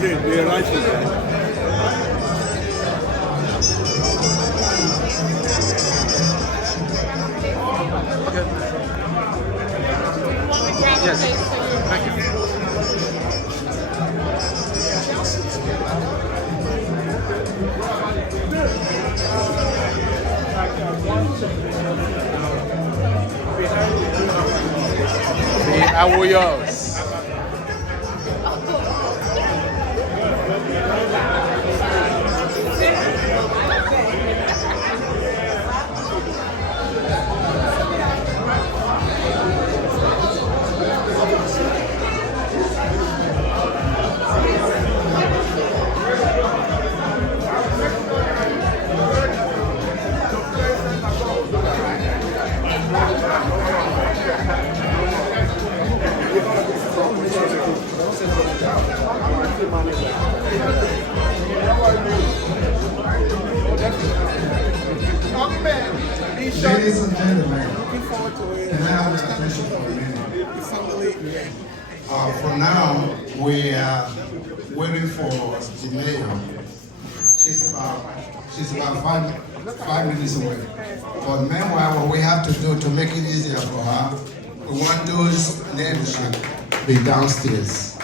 The Lightfoot. Yes. Thank you. I will yours. Ladies and gentlemen, can I have your attention for a minute? For now, we are waiting for the mayor. She's about five minutes away. But meanwhile, what we have to do to make it easier for her, we want those names to be downstairs.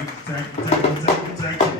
Thank you. Thank you.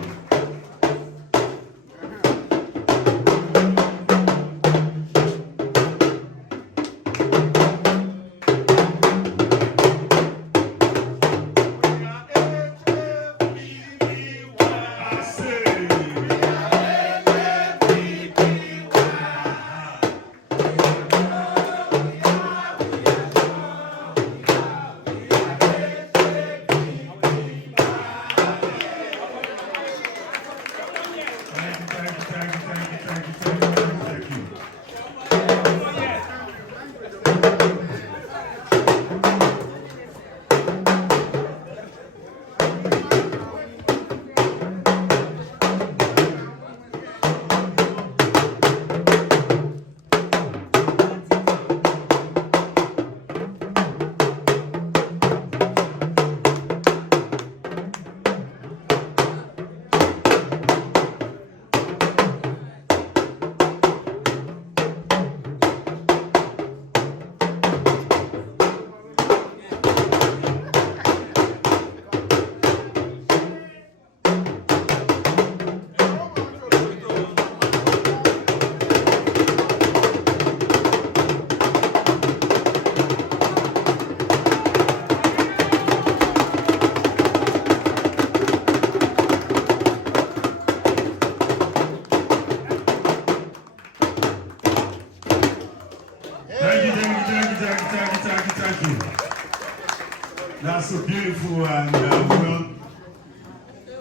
That's so beautiful and well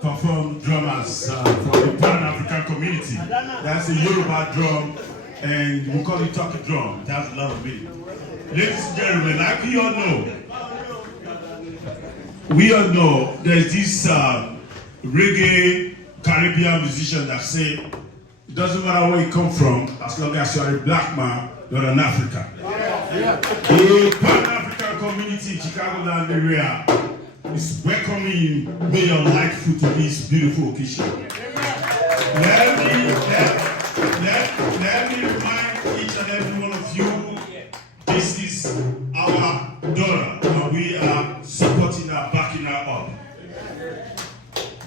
performed drummers from the Pan-African community. That's a Yoruba drum and we call it Turkey drum. It has a lot of meaning. Ladies and gentlemen, like we all know there's this reggae Caribbean musician that say it doesn't matter where you come from, as long as you are a black man, you're an African. The Pan-African community in Chicagoland area is welcoming Mayor Lightfoot to this beautiful occasion. Let me remind each and every one of you, this is our daughter, and we are supporting her, backing her up.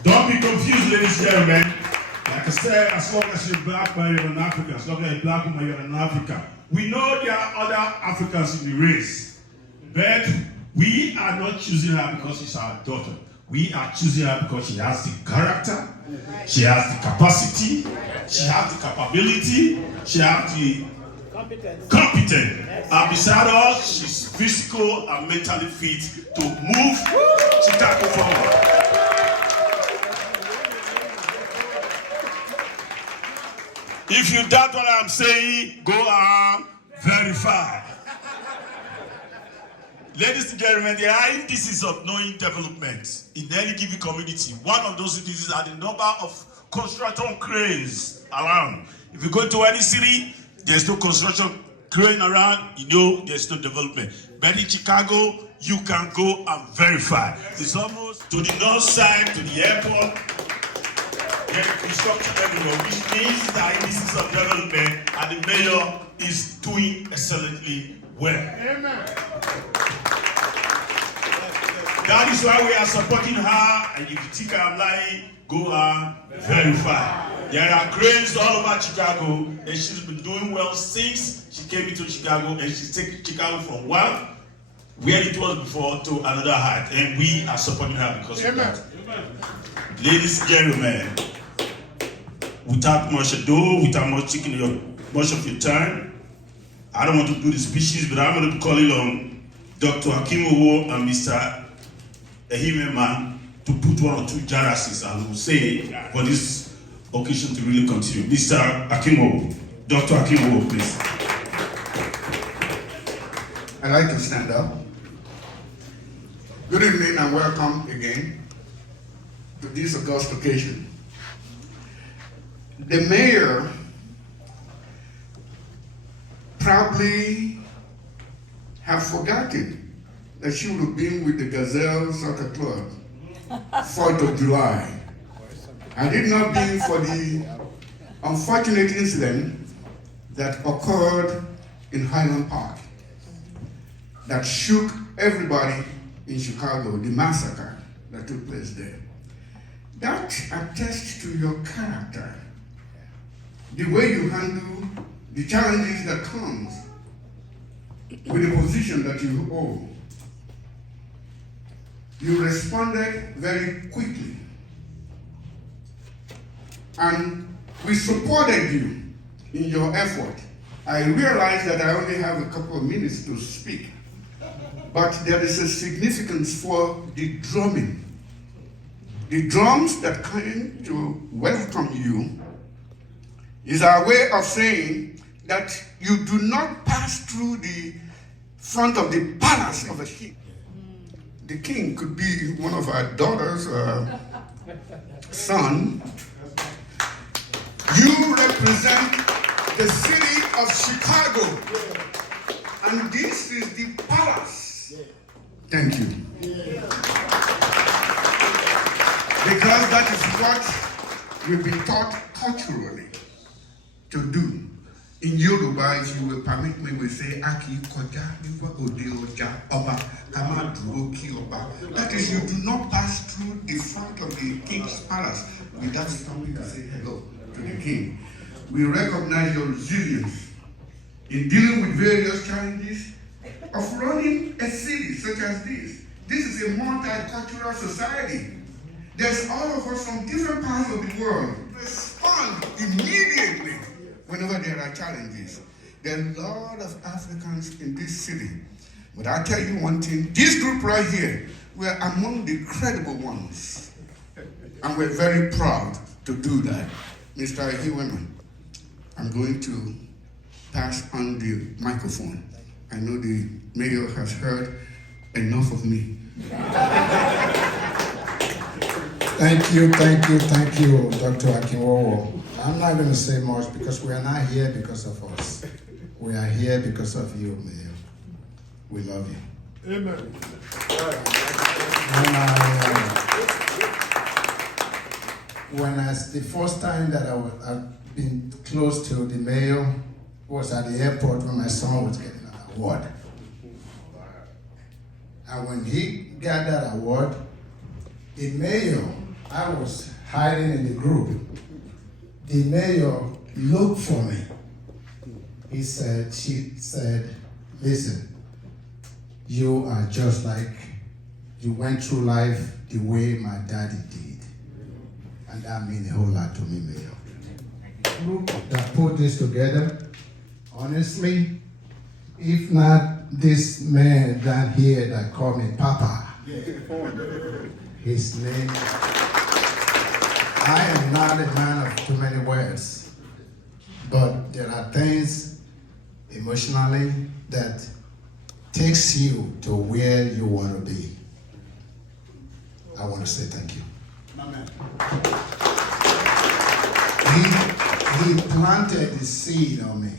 Don't be confused, ladies and gentlemen. Like I said, as long as you're a black man, you're an African. As long as you're a black woman, you're an African. We know there are other Africans in the race, but we are not choosing her because she's our daughter. We are choosing her because she has the character, she has the capacity, she has the capability, she has the competence. And beside all, she's physical and mentally fit to move Chicago forward. If you doubt what I'm saying, go and verify. Ladies and gentlemen, there are indices of knowing development in any given community. One of those indices are the number of construction cranes around. If you go to any city, there's no construction crane around, you know there's no development. But in Chicago, you can go and verify. It's almost to the north side, to the airport. There's construction everywhere, which means that indices of development and the mayor is doing excellently well. Amen. That is why we are supporting her, and if you think I'm lying, go and verify. There are cranes all over Chicago, and she's been doing well since she came into Chicago, and she's taken Chicago from one, where it was before, to another height, and we are supporting her because of that. Ladies and gentlemen, without much ado, without much taking much of your time, I don't want to do the speeches, but I'm going to call it on Dr. Akimowo and Mr. Ehime Man to put one or two jarasis, and we'll say for this occasion to really continue. Mr. Akimowo, Dr. Akimowo, please. I'd like to stand up. Good evening and welcome again to this august occasion. The mayor probably have forgotten that she would have been with the Gazelle Soccer Club 4th of July. Had it not been for the unfortunate incident that occurred in Highland Park that shook everybody in Chicago, the massacre that took place there. that attests to your character. The way you handle the challenges that comes with the position that you hold. You responded very quickly. And we supported you in your effort. I realize that I only have a couple of minutes to speak, but there is a significance for the drumming. The drums that came to welcome you is our way of saying that you do not pass through the front of the palace of a king. The king could be one of our daughters' son. You represent the city of Chicago, and this is the palace. Thank you. Because that is what we've been taught culturally to do. In Yoruba, if you will permit me, we say, Aki koja niwa ode oja oba kama duro ki oba. That is, you do not pass through the front of the king's palace without stopping to say hello to the king. We recognize your resilience in dealing with various challenges of running a city such as this. This is a multicultural society. There's all of us from different parts of the world. Respond immediately whenever there are challenges. There are a lot of Africans in this city. But I'll tell you one thing, this group right here, we're among the credible ones. And we're very proud to do that. Mr. Hiweman, I'm going to pass on the microphone. I know the mayor has heard enough of me. Thank you, Dr. Akinwowo. I'm not going to say much because we are not here because of us. We are here because of you, Mayor. We love you. Amen. The first time that I've been close to the mayor was at the airport when my son was getting an award. And when he got that award, the mayor, I was hiding in the group. The mayor looked for me. She said, listen, you are just like, you went through life the way my daddy did. And that means a whole lot to me, Mayor. Group that put this together, honestly, if not this man down here that called me Papa, his name, I am not a man of too many words, but there are things emotionally that takes you to where you want to be. I want to say thank you. Amen. He planted the seed on me.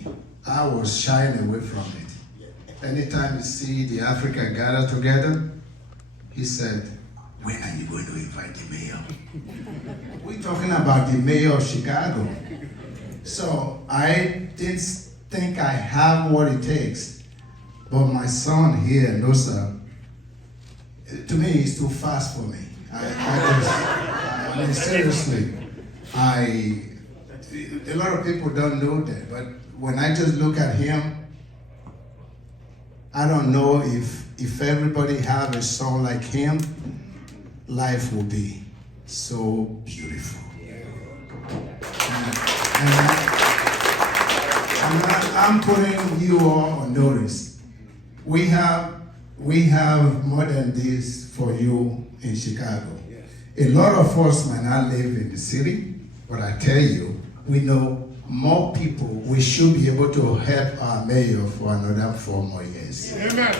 I was shying away from it. Anytime you see the Africa gather together, he said, when are you going to invite the mayor? We're talking about the mayor of Chicago. So I didn't think I have what it takes. But my son here knows to me, it's too fast for me. I mean, seriously, a lot of people don't know that, but when I just look at him, I don't know if everybody have a son like him, life will be so beautiful. I'm putting you all on notice. We have more than this for you in Chicago. A lot of us might not live in the city, but I tell you, we know more people. We should be able to help our mayor for another 4 more years. Amen.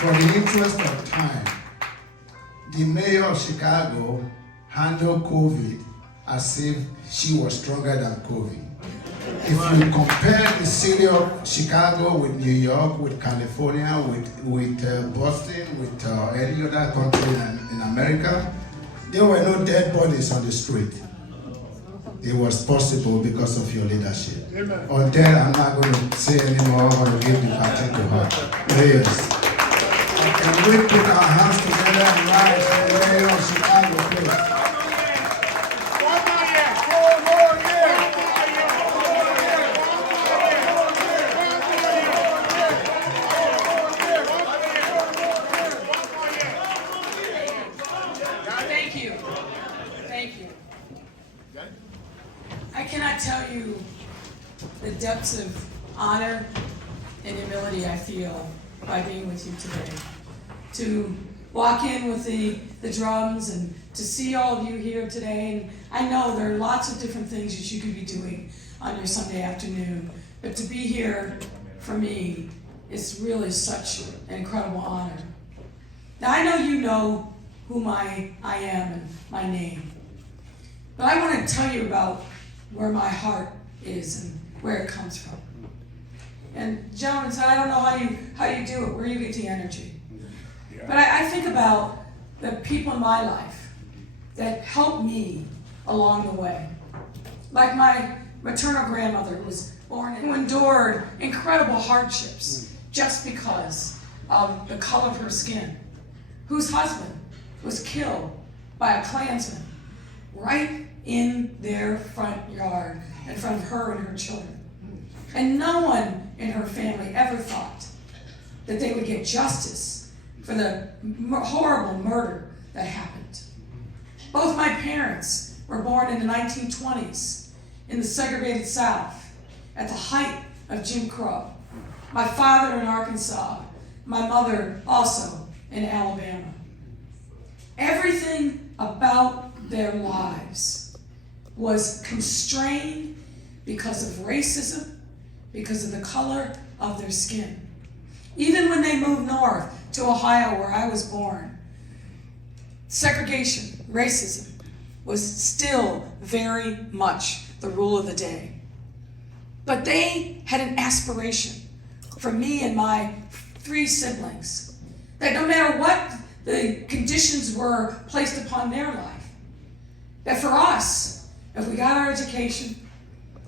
For the interest of time, the mayor of Chicago handled COVID as if she was stronger than COVID. If you compare the city of Chicago with New York, with California, with Boston, with any other country in America, there were no dead bodies on the street. It was possible because of your leadership. Amen. On that, I'm not going to say anymore. I'm going to give the party to her. Yes. Can we put our hands together and rise? Thank you. Thank you. I cannot tell you the depths of honor and humility I feel by being with you today. To walk in with the drums and to see all of you here today. And I know there are lots of different things that you could be doing on your Sunday afternoon, but to be here for me is really such an incredible honor. Now I know you know who I am and my name, but I want to tell you about where my heart is and where it comes from. And gentlemen said, I don't know how you do it, where you get the energy. But I think about the people in my life that helped me along the way. Like my maternal grandmother, who was born and who endured incredible hardships just because of the color of her skin, whose husband was killed by a Klansman right in their front yard in front of her and her children. And no one in her family ever thought that they would get justice for the horrible murder that happened. Both my parents were born in the 1920s in the segregated South at the height of Jim Crow. My father in Arkansas, my mother also in Alabama. Everything about their lives was constrained because of racism, because of the color of their skin. Even when they moved north to Ohio, where I was born, segregation, racism, was still very much the rule of the day. But they had an aspiration for me and my 3 siblings, that no matter what the conditions were placed upon their life, that for us, if we got our education,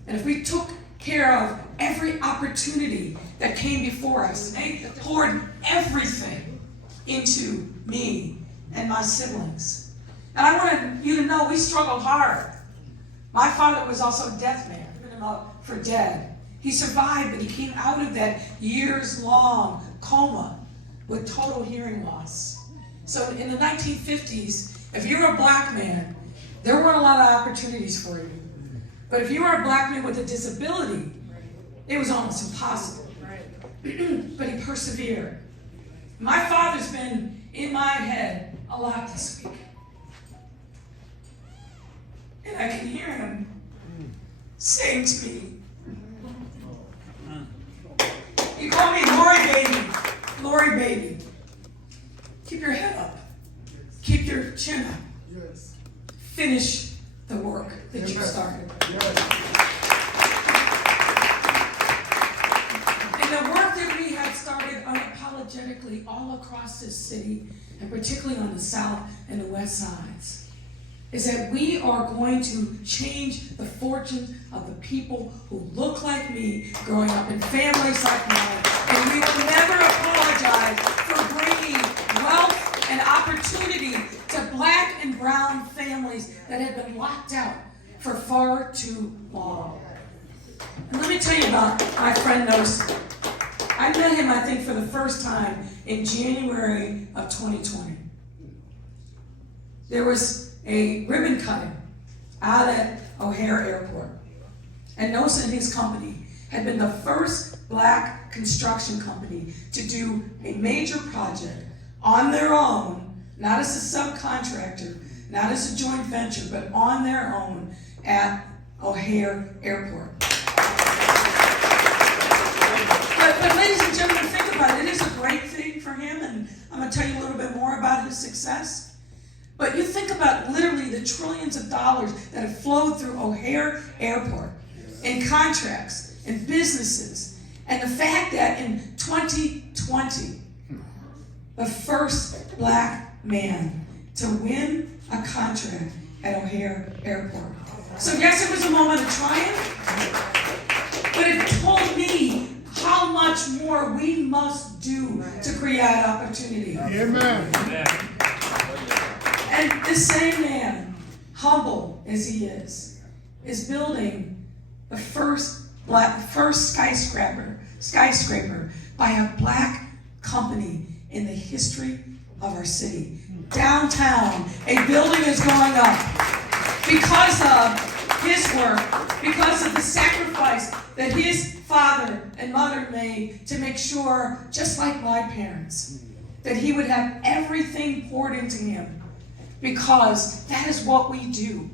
and if we took care of every opportunity that came before us, they poured everything into me and my siblings. And I wanted you to know we struggled hard. My father was also a death man, put him up for dead. He survived, but he came out of that years-long coma with total hearing loss. So in the 1950s, if you were a black man, there weren't a lot of opportunities for you. But if you were a black man with a disability, it was almost impossible. But he persevered. My father's been in my head a lot this week. And I can hear him saying to me, you call me Lori baby. Lori baby. Keep your head up. Keep your chin up. Finish the work that you started. And the work that we had started unapologetically all across this city, and particularly on the south and the west sides, is that we are going to change the fortunes of the people who look like me, growing up in families like mine, and we will never apologize for bringing wealth and opportunity to black and brown families that have been locked out for far too long. And let me tell you about my friend Nosa. I met him, I think, for the first time in January of 2020. There was a ribbon cutting out at O'Hare Airport. And Nosa and his company had been the first black construction company to do a major project on their own, not as a subcontractor, not as a joint venture, but on their own at O'Hare Airport. But ladies and gentlemen, think about it. It is a great thing for him, and I'm going to tell you a little bit more about his success. But you think about literally the trillions of dollars that have flowed through O'Hare Airport in contracts and businesses, and the fact that in 2020, the first black man to win a contract at O'Hare Airport. So yes, it was a moment of triumph, but it told me how much more we must do to create opportunity. Amen. And this same man, humble as he is building the first skyscraper by a black company in the history of our city. downtown, a building is going up because of his work, because of the sacrifice that his father and mother made to make sure, just like my parents, that he would have everything poured into him, because that is what we do.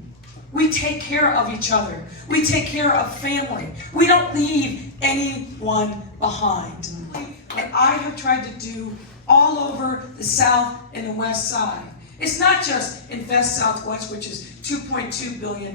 We take care of each other. We take care of family. We don't leave anyone behind. And I have tried to do all over the South and the West Side. It's not just Invest Southwest, which is $2.2 billion.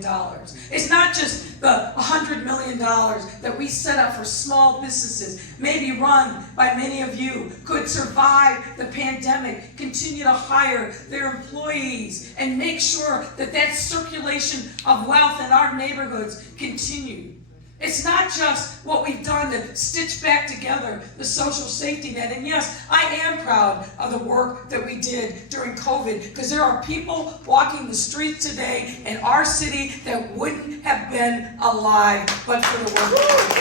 It's not just the $100 million that we set up for small businesses, maybe run by many of you, could survive the pandemic, continue to hire their employees, and make sure that that circulation of wealth in our neighborhoods continue. It's not just what we've done to stitch back together the social safety net. And yes, I am proud of the work that we did during COVID, because there are people walking the streets today in our city that wouldn't have been alive but for the work that we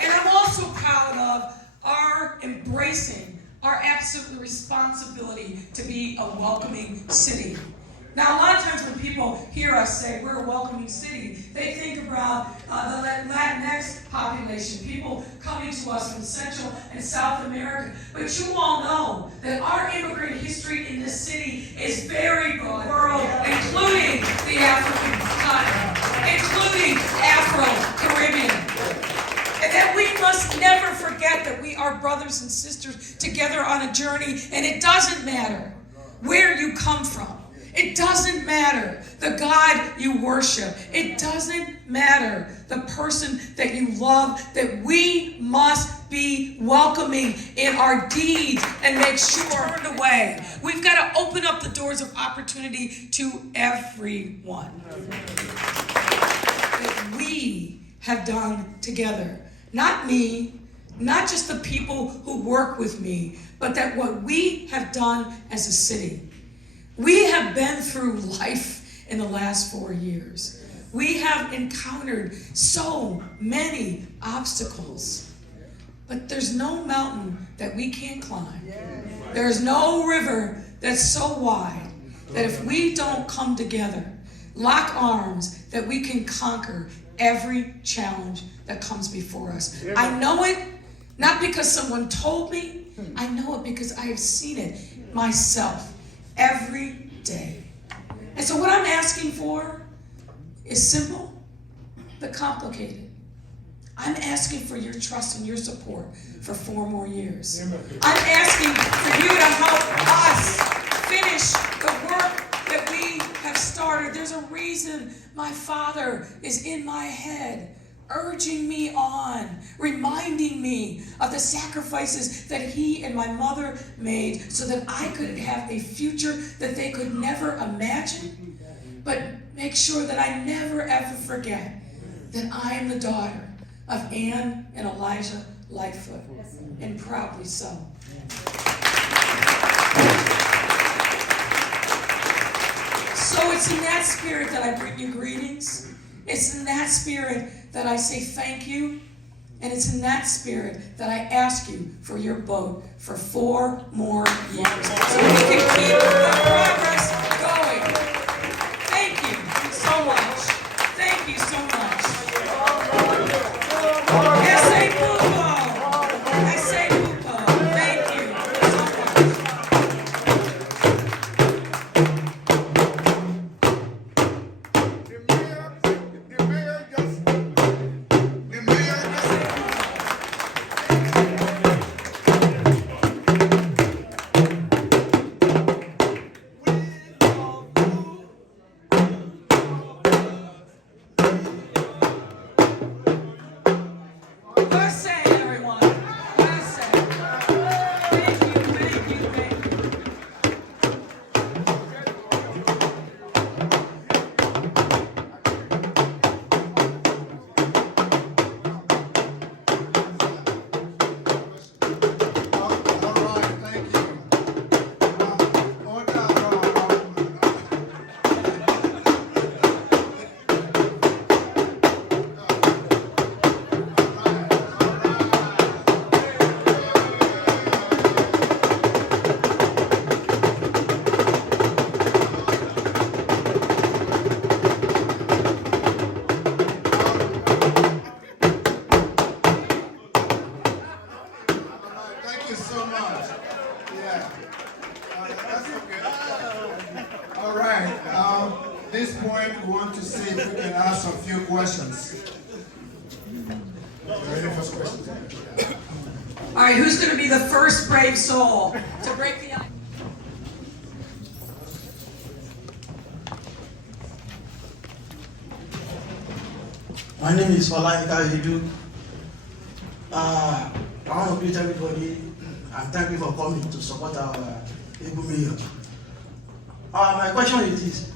did. And I'm also proud of our embracing our absolute responsibility to be a welcoming city. Now, a lot of times when people hear us say we're a welcoming city, they think about the Latinx population, people coming to us from Central and South America. But you all know that our immigrant history in this city is very broad, including the African continent, including Afro-Caribbean. And that we must never forget that we are brothers and sisters together on a journey, and it doesn't matter where you come from. It doesn't matter the God you worship. It doesn't matter the person that you love, that we must be welcoming in our deeds and make sure turned away. We've got to open up the doors of opportunity to everyone that we have done together. Not me, not just the people who work with me, but that what we have done as a city. We have been through life in the last 4 years. We have encountered so many obstacles, but there's no mountain that we can't climb. There's no river that's so wide that if we don't come together, lock arms, that we can conquer every challenge that comes before us. I know it not because someone told me. I know it because I have seen it myself every day. And so what I'm asking for is simple but complicated. I'm asking for your trust and your support for 4 more years. I'm asking for you to help us finish the work that we have started. There's a reason my father is in my head, urging me on, reminding me of the sacrifices that he and my mother made so that I could have a future that they could never imagine, but make sure that I never ever forget that I am the daughter of Ann and Elijah Lightfoot, and proudly so. So it's in that spirit that I bring you greetings. It's in that spirit that I say thank you. And it's in that spirit that I ask you for your vote for 4 more years, so we can keep the progress going. Thank you so much. Thank you so much. I say Pupo. I say Pupo. Thank you you so much. Yeah. That's okay. All right. This point, we want to see if we can ask a few questions. Ready for some questions? All right, who's going to be the first brave soul to break the ice? My name is Olaika Hidu. I want to greet everybody and thank you for coming to support our Able Mayor. My question is this.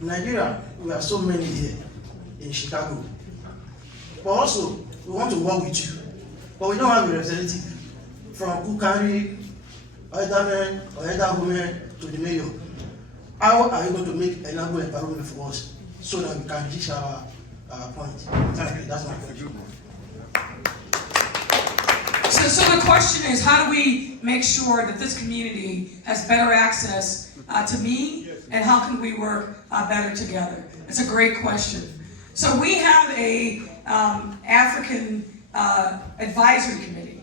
In Nigeria, we are so many here in Chicago. But also, we want to work with you. But we don't have a representative from who carry either men or either women to the mayor. How are you going to make a legal environment for us so that we can reach our point? Thank you. That's my question. So the question is, how do we make sure that this community has better access to me, and how can we work better together? It's a great question. So we have a African advisory committee,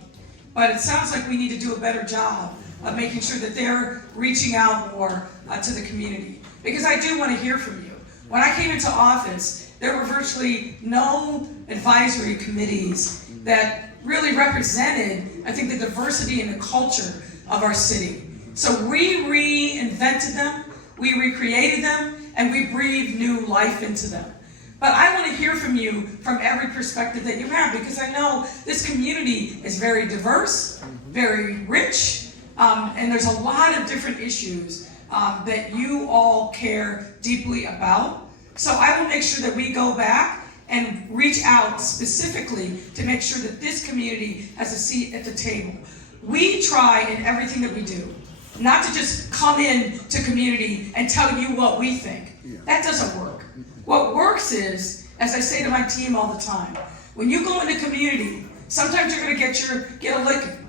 but it sounds like we need to do a better job of making sure that they're reaching out more to the community. Because I do want to hear from you. When I came into office, there were virtually no advisory committees that really represented, I think, the diversity and the culture of our city. So we reinvented them, we recreated them, and we breathed new life into them. But I want to hear from you from every perspective that you have, because I know this community is very diverse, very rich, and there's a lot of different issues that you all care deeply about. So I will make sure that we go back and reach out specifically to make sure that this community has a seat at the table. We try in everything that we do not to just come in to community and tell you what we think. That doesn't work. What works is, as I say to my team all the time, when you go into community, sometimes you're going to get a licking,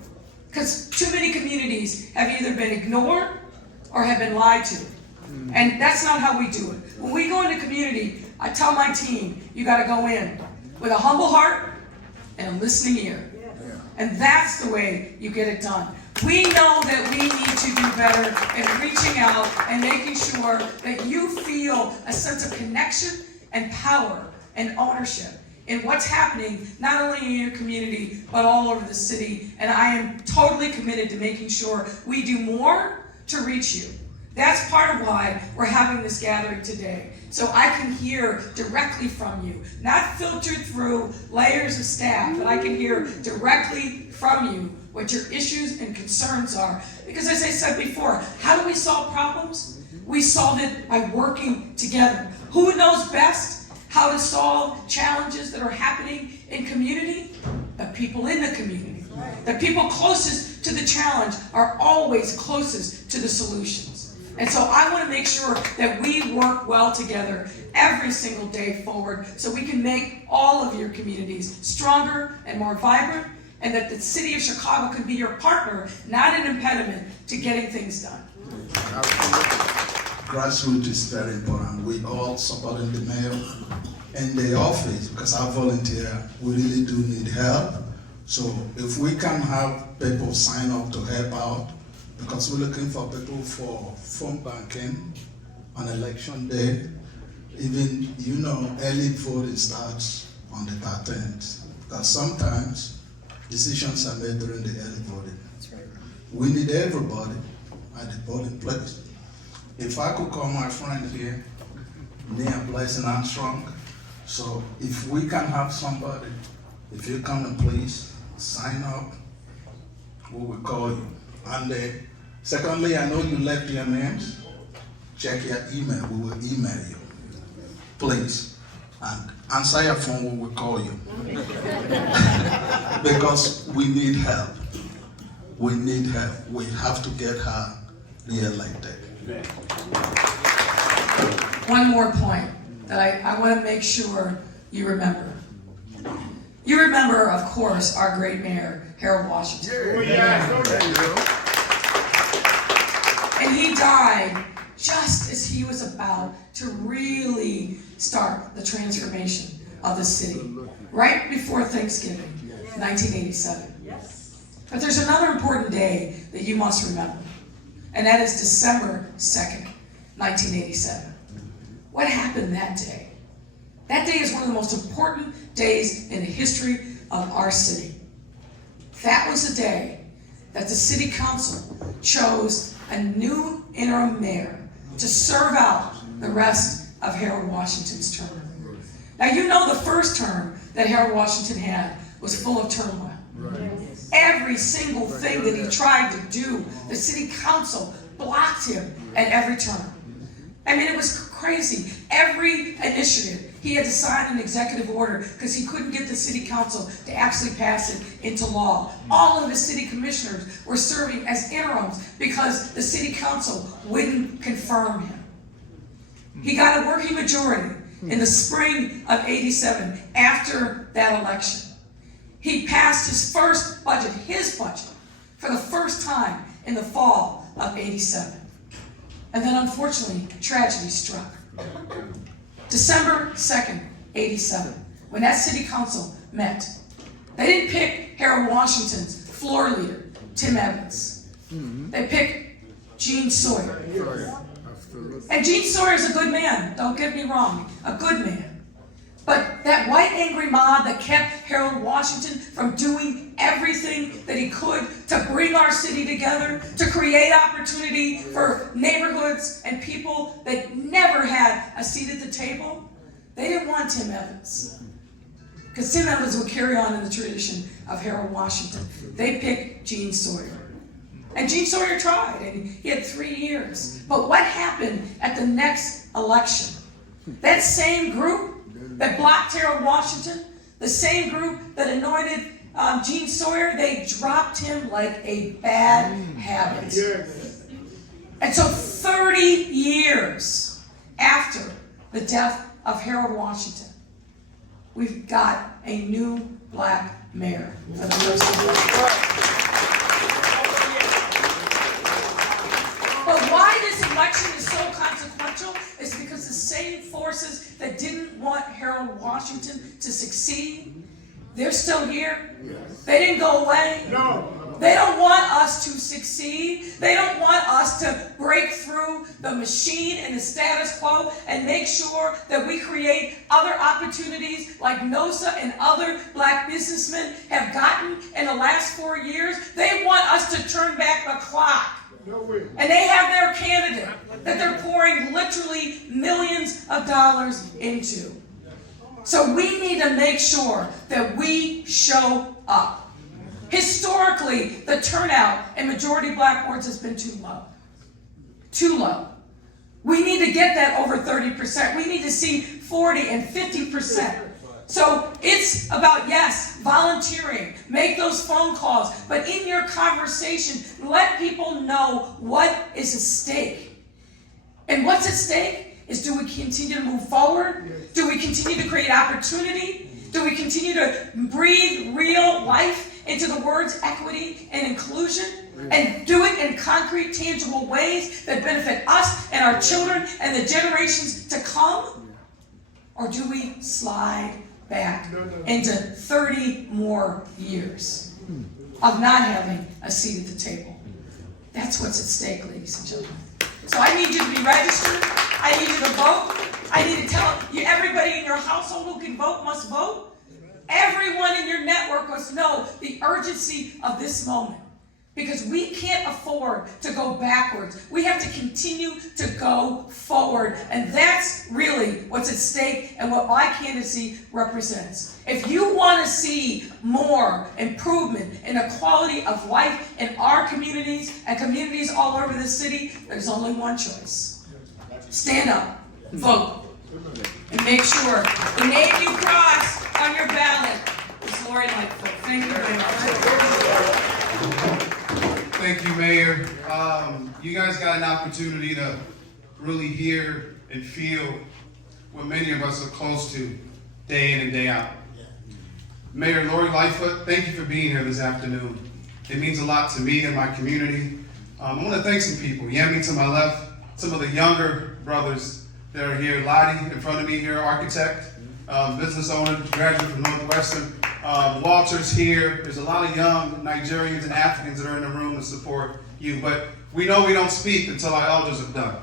because too many communities have either been ignored or have been lied to. And that's not how we do it. When we go into community, I tell my team, you got to go in with a humble heart and a listening ear. And that's the way you get it done. We know that we need to do better in reaching out and making sure that you feel a sense of connection and power and ownership in what's happening, not only in your community, but all over the city. And I am totally committed to making sure we do more to reach you. That's part of why we're having this gathering today. So I can hear directly from you, not filtered through layers of staff, but I can hear directly from you what your issues and concerns are. Because as I said before, how do we solve problems? We solve it by working together. Who knows best how to solve challenges that are happening in community? The people in the community. The people closest to the challenge are always closest to the solutions. And so I want to make sure that we work well together every single day forward so we can make all of your communities stronger and more vibrant, and that the city of Chicago can be your partner, not an impediment to getting things done. Grassroots is very important. We all supporting the mayor and the office, because I volunteer, we really do need help. So if we can have people sign up to help out, because we're looking for people for phone banking on election day. Even, early voting starts on the 13th. Because sometimes decisions are made during the early voting. That's right. We need everybody at the voting place. If I could call my friend here, near Blessing Armstrong, so if we can have somebody, if you come and please sign up, we will call you. And secondly, I know you left your names. Check your email. We will email you. Please. And answer your phone when we call you. Because we need help. We need help. We have to get her re-elected. One more point that I want to make sure you remember. You remember, of course, our great mayor, Harold Washington. Oh, yeah. And he died just as he was about to really start the transformation of the city, right before Thanksgiving, 1987. But there's another important day that you must remember, and that is December 2nd, 1987. What happened that day? That day is one of the most important days in the history of our city. That was the day that the city council chose a new interim mayor to serve out the rest of Harold Washington's term. Now, you know the first term that Harold Washington had was full of turmoil. Every single thing that he tried to do, the city council blocked him at every turn. I mean, it was crazy. Every initiative, he had to sign an executive order because he couldn't get the city council to actually pass it into law. All of the city commissioners were serving as interims because the city council wouldn't confirm him. He got a working majority in the spring of '87 after that election. He passed his first budget, for the first time in the fall of '87. And then unfortunately, tragedy struck. December 2nd, '87, when that city council met, they didn't pick Harold Washington's floor leader, Tim Evans. They picked Gene Sawyer. And Gene Sawyer is a good man, don't get me wrong, a good man. But that white angry mob that kept Harold Washington from doing everything that he could to bring our city together, to create opportunity for neighborhoods and people that never had a seat at the table, they didn't want Tim Evans. Because Tim Evans would carry on in the tradition of Harold Washington. They picked Gene Sawyer. And Gene Sawyer tried, and he had 3 years. But what happened at the next election? That same group that blocked Harold Washington, the same group that anointed Gene Sawyer, they dropped him like a bad habit. And so 30 years after the death of Harold Washington, we've got a new black mayor for the first time. But why this election is so consequential is because the same forces that didn't want Harold Washington to succeed, they're still here. They didn't go away. No. They don't want us to succeed. They don't want us to break through the machine and the status quo and make sure that we create other opportunities like NOSA and other black businessmen have gotten in the last 4 years. They want us to turn back the clock. And they have their candidate that they're pouring literally millions of dollars into. So we need to make sure that we show up. Historically, the turnout in majority black wards has been too low. Too low. We need to get that over 30%. We need to see 40 and 50%. So it's about, yes, volunteering, make those phone calls, but in your conversation, let people know what is at stake. And what's at stake is, do we continue to move forward? Do we continue to create opportunity? Do we continue to breathe real life into the words equity and inclusion? And do it in concrete, tangible ways that benefit us and our children and the generations to come? Or do we slide back into 30 more years of not having a seat at the table? That's what's at stake, ladies and gentlemen. So I need you to be registered. I need you to vote. I need to tell you, everybody in your household who can vote must vote. Everyone in your network must know the urgency of this moment. Because we can't afford to go backwards. We have to continue to go forward. And that's really what's at stake and what my candidacy represents. If you want to see more improvement in the quality of life in our communities and communities all over the city, there's only one choice. Stand up, vote, and make sure the name you cross on your ballot is Lori Lightfoot. Thank you very much. Thank you, Mayor. You guys got an opportunity to really hear and feel what many of us are close to day in and day out. Mayor Lori Lightfoot, thank you for being here this afternoon. It means a lot to me and my community. I want to thank some people. Yami to my left, some of the younger brothers that are here. Lottie in front of me here, architect, business owner, graduate from Northwestern. Walter's here. There's a lot of young Nigerians and Africans that are in the room to support you. But we know we don't speak until our elders are done.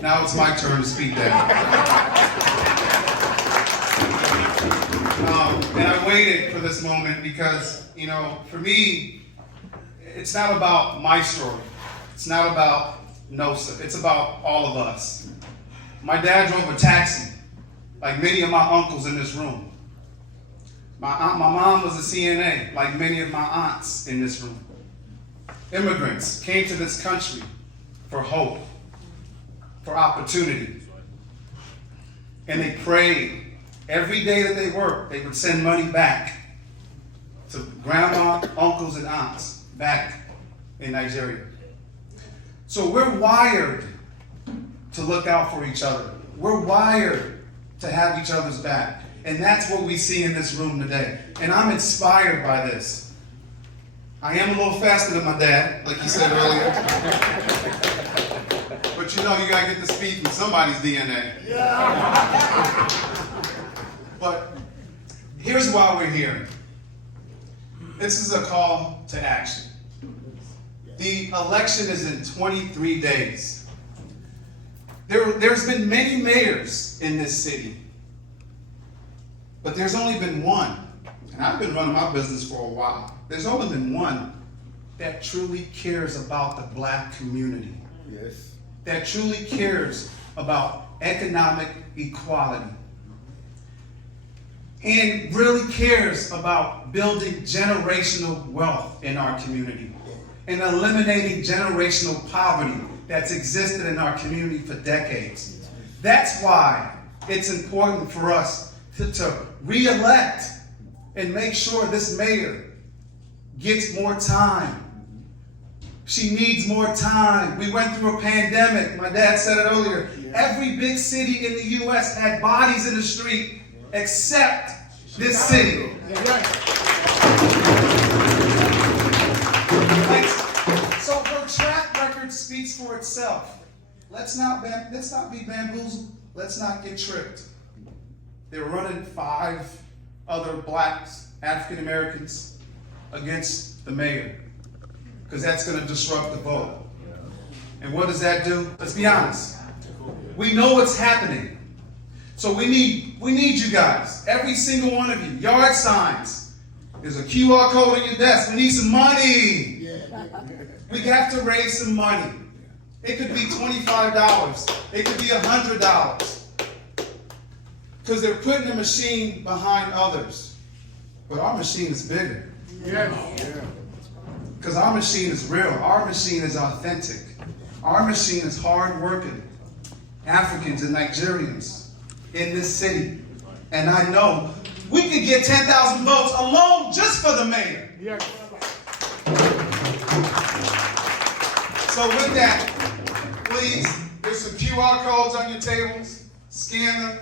Now it's my turn to speak now. And I waited for this moment because, you know, for me, it's not about my story. It's not about Nosa. It's about all of us. My dad drove a taxi, like many of my uncles in this room. My mom was a CNA, like many of my aunts in this room. Immigrants came to this country for hope, for opportunity. And they prayed. Every day that they worked, they would send money back to grandma, uncles, and aunts back in Nigeria. So we're wired to look out for each other. We're wired to have each other's back. And that's what we see in this room today. And I'm inspired by this. I am a little faster than my dad, like he said earlier. But you know, you gotta get the speed from somebody's DNA. But here's why we're here. This is a call to action. The election is in 23 days. There's been many mayors in this city, but there's only been one, and I've been running my business for a while. There's only been one that truly cares about the black community. Yes. That truly cares about economic equality. And really cares about building generational wealth in our community and eliminating generational poverty that's existed in our community for decades. That's why it's important for us to re-elect and make sure this mayor gets more time. She needs more time. We went through a pandemic. My dad said it earlier. Every big city in the U.S. had bodies in the street except this city. So her track record speaks for itself. Let's not be bamboozled. Let's not get tricked. They're running 5 other blacks, African Americans, against the mayor, because that's going to disrupt the vote. And what does that do? Let's be honest. We know what's happening. So we need you guys, every single one of you. Yard signs. There's a QR code on your desk. We need some money. We have to raise some money. It could be $25. It could be $100. Because they're putting a machine behind others. But our machine is bigger. Because our machine is real. Our machine is authentic. Our machine is hardworking Africans and Nigerians in this city. And I know we could get 10,000 votes alone just for the mayor. So with that, please, there's some QR codes on your tables. Scan them.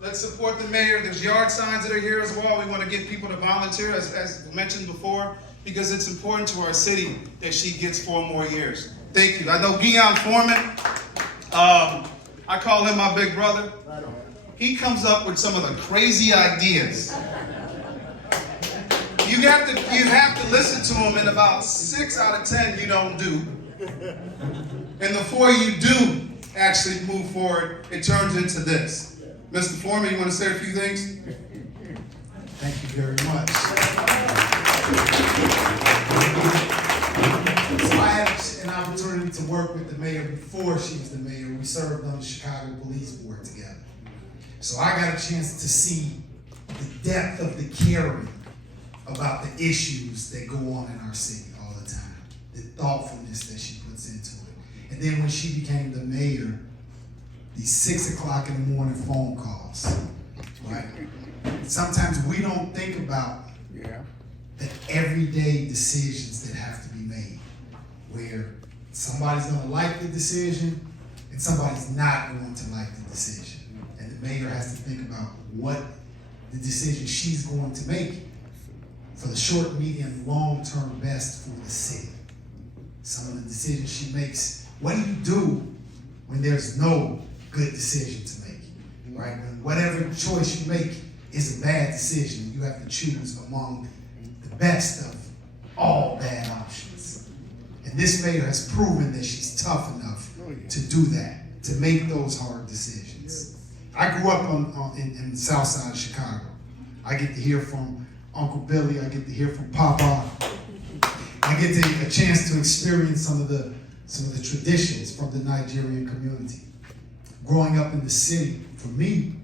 Let's support the mayor. There's yard signs that are here as well. We want to get people to volunteer, as mentioned before, because it's important to our city that she gets 4 more years. Thank you. I know Guion Foreman. I call him my big brother. He comes up with some of the crazy ideas. You have to listen to him, and about 6 out of 10 you don't do. And the 4 you do actually move forward, it turns into this. Mr. Foreman, you want to say a few things? Thank you very much. So I had an opportunity to work with the mayor before she was the mayor. We served on the Chicago Police Board together. So I got a chance to see the depth of the caring about the issues that go on in our city all the time, the thoughtfulness that she puts into it. And then when she became the mayor, these 6 o'clock in the morning phone calls, right? Sometimes we don't think about the everyday decisions that have to be made, where somebody's gonna like the decision and somebody's not going to like the decision. And the mayor has to think about what the decision she's going to make for the short, medium, long-term best for the city. Some of the decisions she makes, what do you do when there's no good decision to make, right? When whatever choice you make is a bad decision. You have to choose among the best of all bad options. And this mayor has proven that she's tough enough to do that, to make those hard decisions. I grew up in the south side of Chicago. I get to hear from Uncle Billy, I get to hear from Papa. I get a chance to experience some of the traditions from the Nigerian community. Growing up in the city, for me,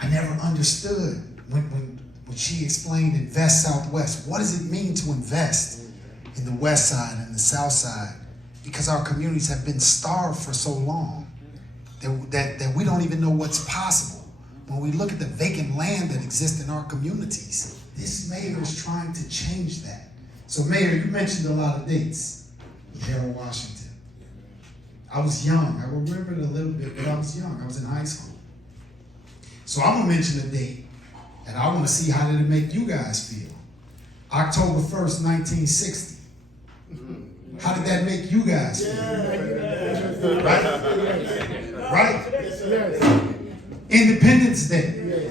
I never understood when she explained Invest Southwest. What does it mean to invest in the west side and the south side? Because our communities have been starved for so long that we don't even know what's possible. When we look at the vacant land that exists in our communities, this mayor is trying to change that. So Mayor, you mentioned a lot of dates with Harold Washington. I was young, I remember it a little bit, but I was young, I was in high school. So I'm gonna mention a date, and I wanna see how did it make you guys feel. October 1st, 1960. How did that make you guys feel? Right? Independence Day.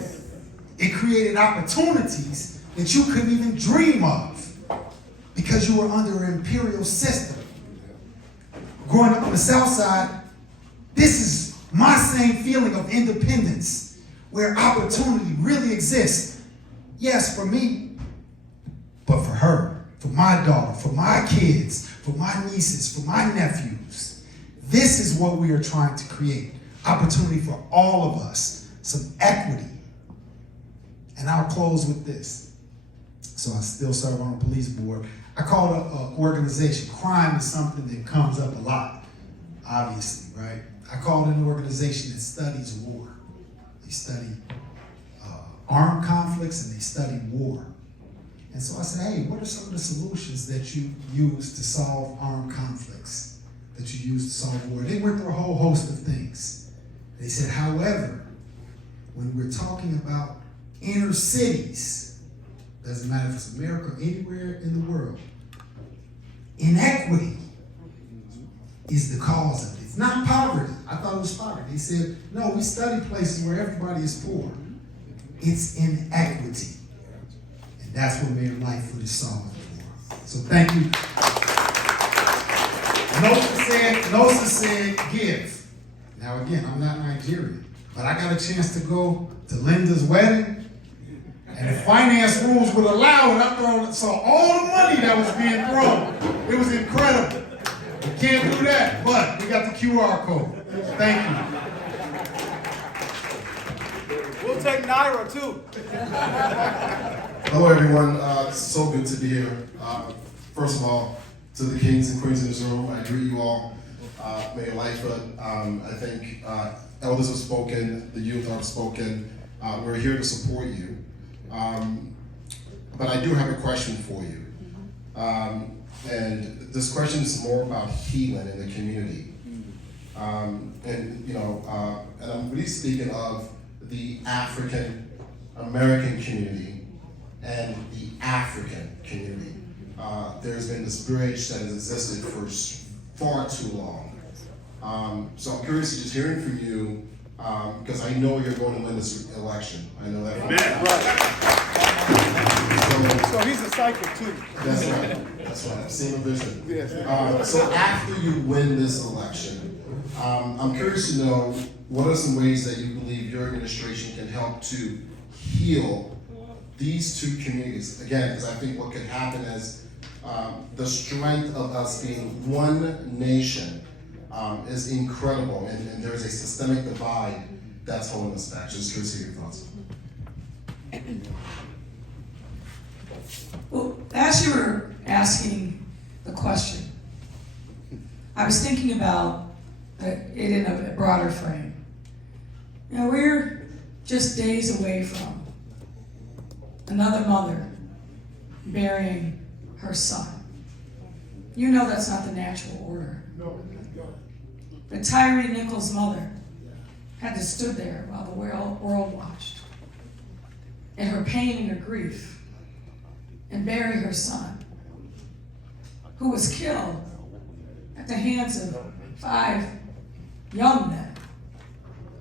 It created opportunities that you couldn't even dream of because you were under an imperial system. Growing up on the south side, this is my same feeling of independence, where opportunity really exists. Yes, for me, but for her, for my daughter, for my kids, for my nieces, for my nephews. This is what we are trying to create. Opportunity for all of us, some equity. And I'll close with this. So I still serve on a police board. I call it an organization. Crime is something that comes up a lot, obviously, right? I call it an organization that studies war. They study armed conflicts and they study war. And so I said, hey, what are some of the solutions that you use to solve armed conflicts, that you use to solve war? They went through a whole host of things. They said, however, when we're talking about inner cities, doesn't matter if it's America or anywhere in the world, inequity is the cause of it. It's not poverty. I thought it was poverty. They said, no, we study places where everybody is poor. It's inequity. And that's what Mayor Lightfoot is solving for. So thank you. Nosa said give. Now again, I'm not Nigerian, but I got a chance to go to Linda's wedding. And if finance rules would allow it, I saw all the money that was being thrown. It was incredible. We can't do that, but we got the QR code. Thank you. We'll take Naira too. Hello everyone, it's so good to be here. First of all, to the kings and queens in this room, I greet you all. Mayor Lightfoot, I think elders have spoken, the youth have spoken. We're here to support you. But I do have a question for you. And this question is more about healing in the community. And I'm really speaking of the African American community and the African community. There's been this bridge that has existed for far too long. So I'm curious to just hearing from you, because I know you're going to win this election. I know that. So he's a psychic too. That's right. That's right. I've seen a vision. Yes. So after you win this election, I'm curious to know what are some ways that you believe your administration can help to heal these two communities. Again, because I think what could happen is the strength of us being one nation is incredible, and there's a systemic divide that's holding us back. Just curious to hear your thoughts. Well, as you were asking the question, I was thinking about it in a broader frame. You know, we're just days away from another mother burying her son. You know that's not the natural order. But Tyree Nichols' mother had to stood there while the world watched, in her pain and her grief, and bury her son, who was killed at the hands of 5 young men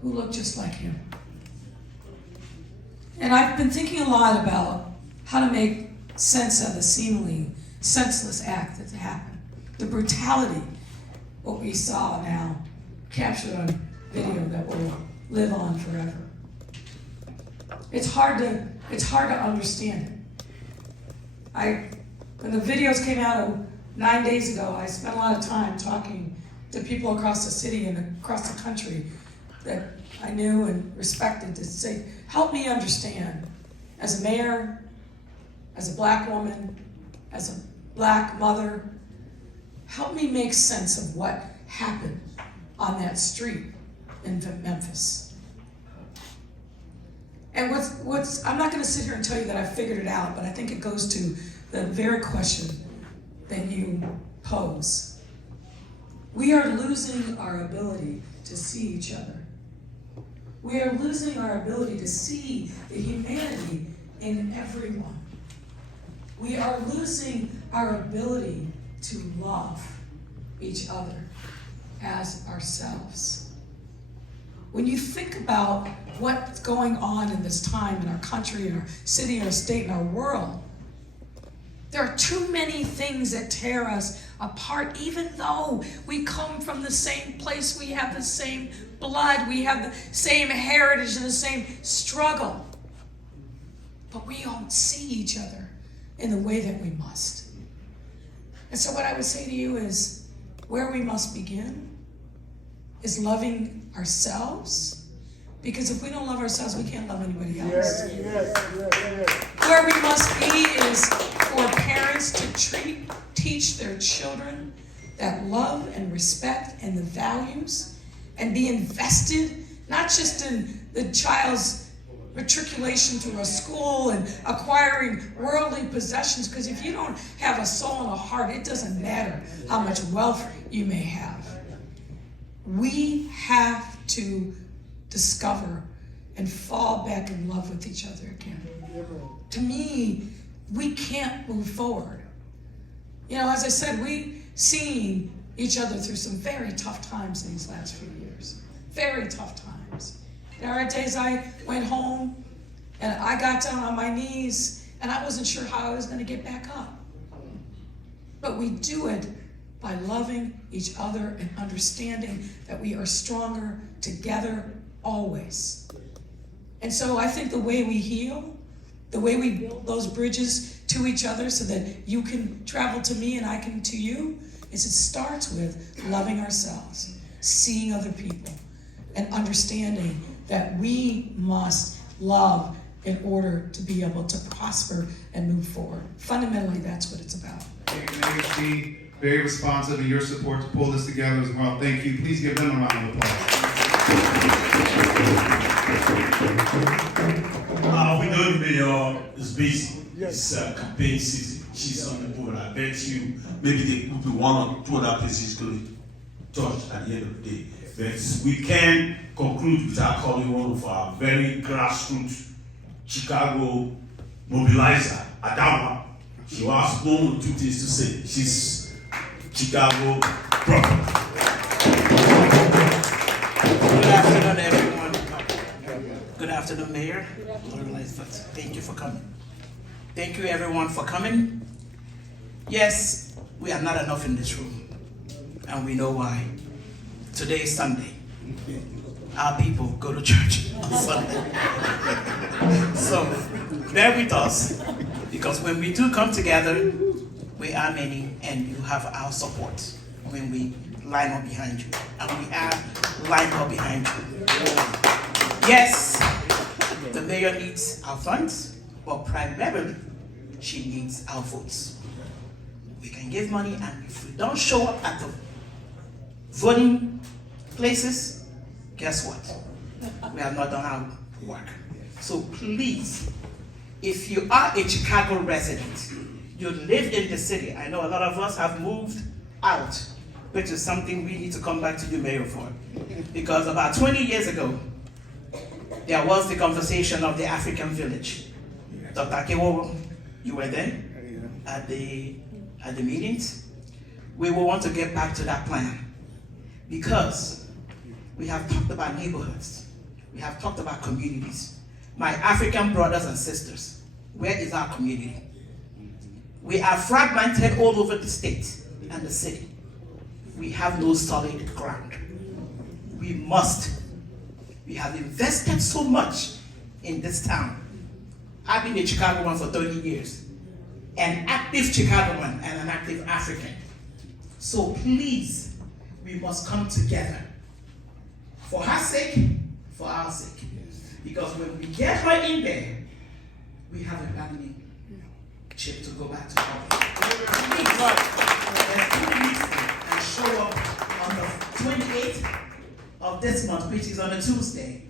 who looked just like him. And I've been thinking a lot about how to make sense of the seemingly senseless act that's happened. The brutality, what we saw now, captured on video that will live on forever. It's hard to understand it. When the videos came out 9 days ago, I spent a lot of time talking to people across the city and across the country that I knew and respected to say, help me understand, as a mayor, as a black woman, as a black mother, help me make sense of what happened on that street in Memphis. And I'm not gonna sit here and tell you that I figured it out, but I think it goes to the very question that you pose. We are losing our ability to see each other. We are losing our ability to see the humanity in everyone. We are losing our ability to love each other as ourselves. When you think about what's going on in this time in our country, in our city, in our state, in our world, there are too many things that tear us apart, even though we come from the same place, we have the same blood, we have the same heritage and the same struggle. But we don't see each other in the way that we must. And so what I would say to you is, where we must begin is loving ourselves, because if we don't love ourselves, we can't love anybody else. Where we must be is for parents to teach their children that love and respect and the values, and be invested, not just in the child's matriculation through a school and acquiring worldly possessions, because if you don't have a soul and a heart, it doesn't matter how much wealth you may have. We have to discover and fall back in love with each other again. To me, we can't move forward. You know, as I said, we've seen each other through some very tough times in these last few years. Very tough times. There are days I went home and I got down on my knees and I wasn't sure how I was going to get back up. But we do it by loving each other and understanding that we are stronger together always. And so I think the way we heal, the way we build those bridges to each other so that you can travel to me and I can to you, is it starts with loving ourselves, seeing other people, and understanding that we must love in order to be able to prosper and move forward. Fundamentally, that's what it's about. Thank you, AHC. Very responsive in your support to pull this together as well. Thank you. Please give them a round of applause. We know the mayor is busy. It's campaign season. She's on the board. I bet you maybe there could be one or two other places going to touch at the end of the day. But we can conclude without calling one of our very grassroots Chicago mobilizer, Adama. She has one or two things to say. She's Chicago proper. Good afternoon, everyone. Good afternoon, Mayor. Lord Lightfoot. Thank you for coming. Thank you, everyone, for coming. Yes, we are not enough in this room, and we know why. Today is Sunday. Our people go to church on Sunday. So bear with us, because when we do come together, we are many, and you have our support when we line up behind you. And we are lined up behind you. Yes, the mayor needs our funds, but primarily, she needs our votes. We can give money, and if we don't show up at the voting places, guess what? We have not done our work. So please, if you are a Chicago resident, you live in the city. I know a lot of us have moved out, which is something we need to come back to you, Mayor, for. Because about 20 years ago, there was the conversation of the African village. Dr. Kewo, you were there at the meetings. We will want to get back to that plan, because we have talked about neighborhoods. We have talked about communities. My African brothers and sisters, where is our community? We are fragmented all over the state and the city. We have no solid ground. We have invested so much in this town. I've been a Chicagoan for 30 years, an active Chicagoan and an active African. So please, we must come together. For her sake, for our sake. Because when we get her in there, we have a bargaining chip to go back to office. Let's do this and show up on the 28th of this month, which is on a Tuesday.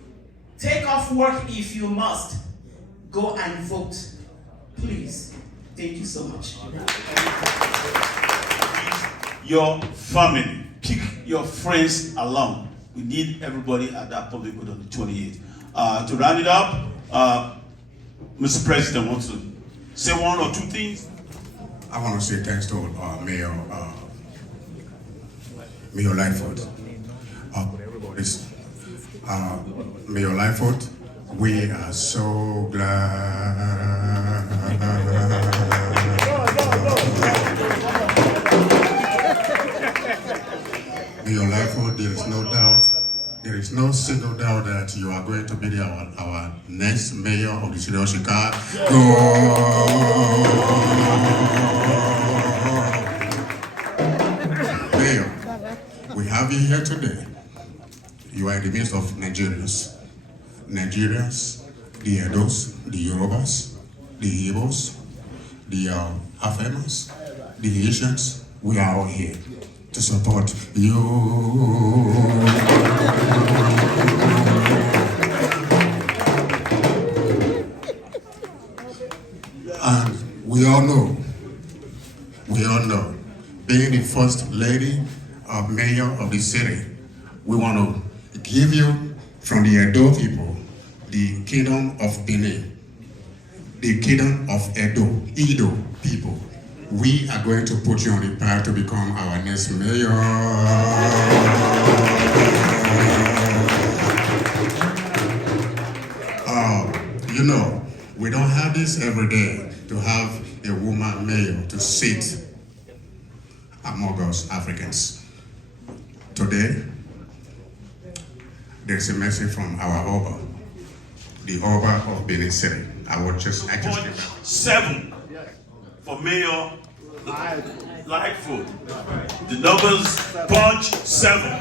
Take off work if you must. Go and vote. Please. Thank you so much. Your family, pick your friends along. We need everybody at that public vote on the 28th. To round it up, Mr. President wants to say one or two things. I want to say thanks to Mayor Lightfoot. Mayor Lightfoot, we are so glad. Mayor Lightfoot, there is no doubt, there is no single doubt that you are going to be our next mayor of the city of Chicago. Mayor, we have you here today. You are in the midst of Nigerians. Nigerians, the Edos, the Yorubas, the Igbos, the Afemas, the Asians. We are all here to support you. And we all know, being the first lady or mayor of the city, we want to give you from the Edo people the kingdom of Benin, the kingdom of Edo people. We are going to put you on the path to become our next mayor. You know, we don't have this every day to have a woman mayor to sit among us Africans. Today, there's a message from our Oba, the Oba of Benin City. I just 7 for Mayor Lightfoot. The numbers punch 7.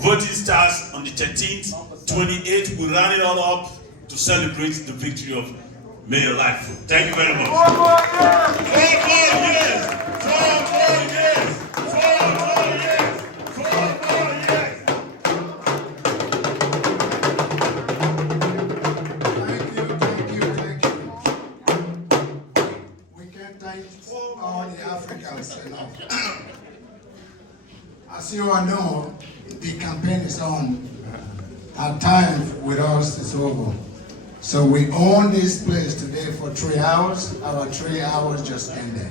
Voting starts on the 13th, 28th. We run it all up to celebrate the victory of Mayor Lightfoot. Thank you very much. 4 more years. 4 more years. 4 more years. 4 more years. Thank you. We can thank all the Africans enough. As you all know, the campaign is on. Our time with us is over. So we own this place today for 3 hours. Our 3 hours just ended.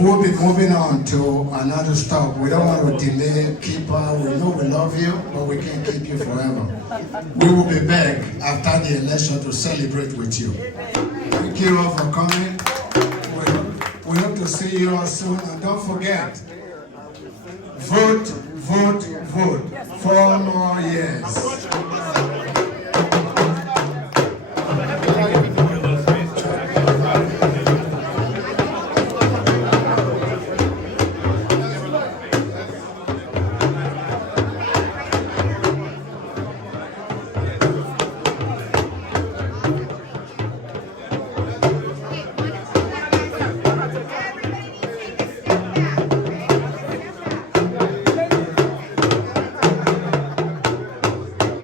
We'll be moving on to another stop. We don't want to delay, keep her. We know we love you, but we can't keep you forever. We will be back after the election to celebrate with you. Thank you all for coming. We hope to see you all soon. And don't forget, vote, vote, vote. 4 more years.